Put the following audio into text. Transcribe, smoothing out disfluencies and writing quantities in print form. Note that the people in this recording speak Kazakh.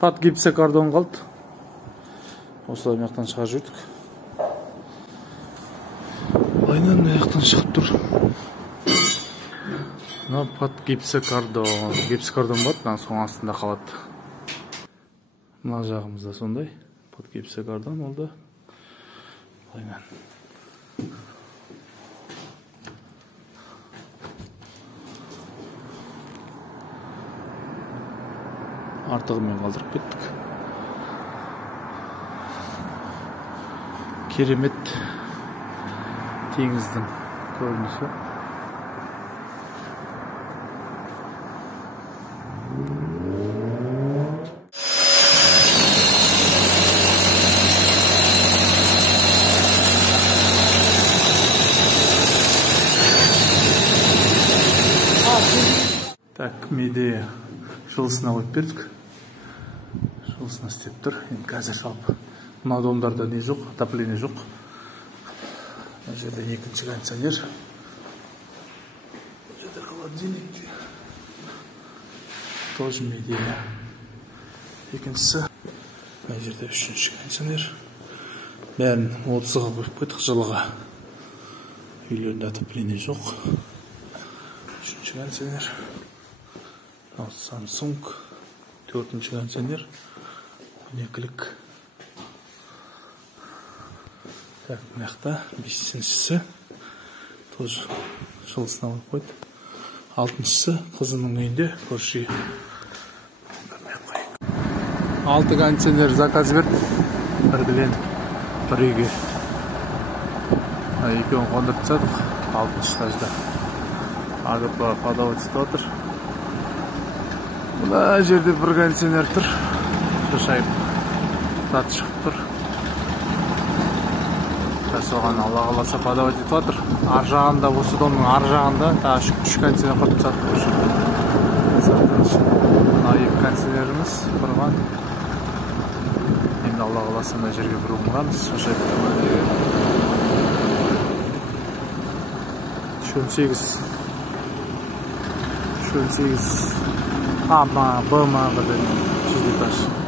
Пат гипсе кардон қалды. Осылай маяқтан шығарып жүрдік. Айнан маяқтан шығып тұр. Мына пат гипсе кардон. Гипсе кардон бат, соң астында қалады. Мына жағымызда сондай. Пат гипсе кардон олды. Айнан. Артығымен қалдырып кеттік. Керемет теңіздің көрінісі. Так, меде жылысына қойып бердік. Жылысына істеп тұр. Енді қазір салып. Мына домдарда не жоқ, отопление жоқ. Мына жерде екінші кондиционер. Мына жерде холодильник. Тоже меде. Екіншісі. Мына жерде үшінші кондиционер. Бәрін 30-ға қойып қойдық жылыға. Үйлерінде отопление жоқ. Үшінші кондиционер. Samsung 4-ші кондиционер. 12-лік. Так, мынақта 5-шісі. Тоже жылысына қойып қойды. 6-шісі қызының үйінде көрші. 6 кондиционер заказ берді. Бірділен бір үйге. Екеуін қондырып тастадық. 6-шы этажда. АГП подавать отыр. Мына жерде бір кондиционер тұр. Шайып. Зат шығып тұр. Соған Алла қаласа подавать етіп отыр. Ар жағында, осы домның ар жағында 3 кондиционер құрып сатып тұр. Мына 2 кондиционеріміз құрған. Енді Алла қаласа мына жерге бір ұңғамыз. Шөл 8. Б ма, 10 этаж.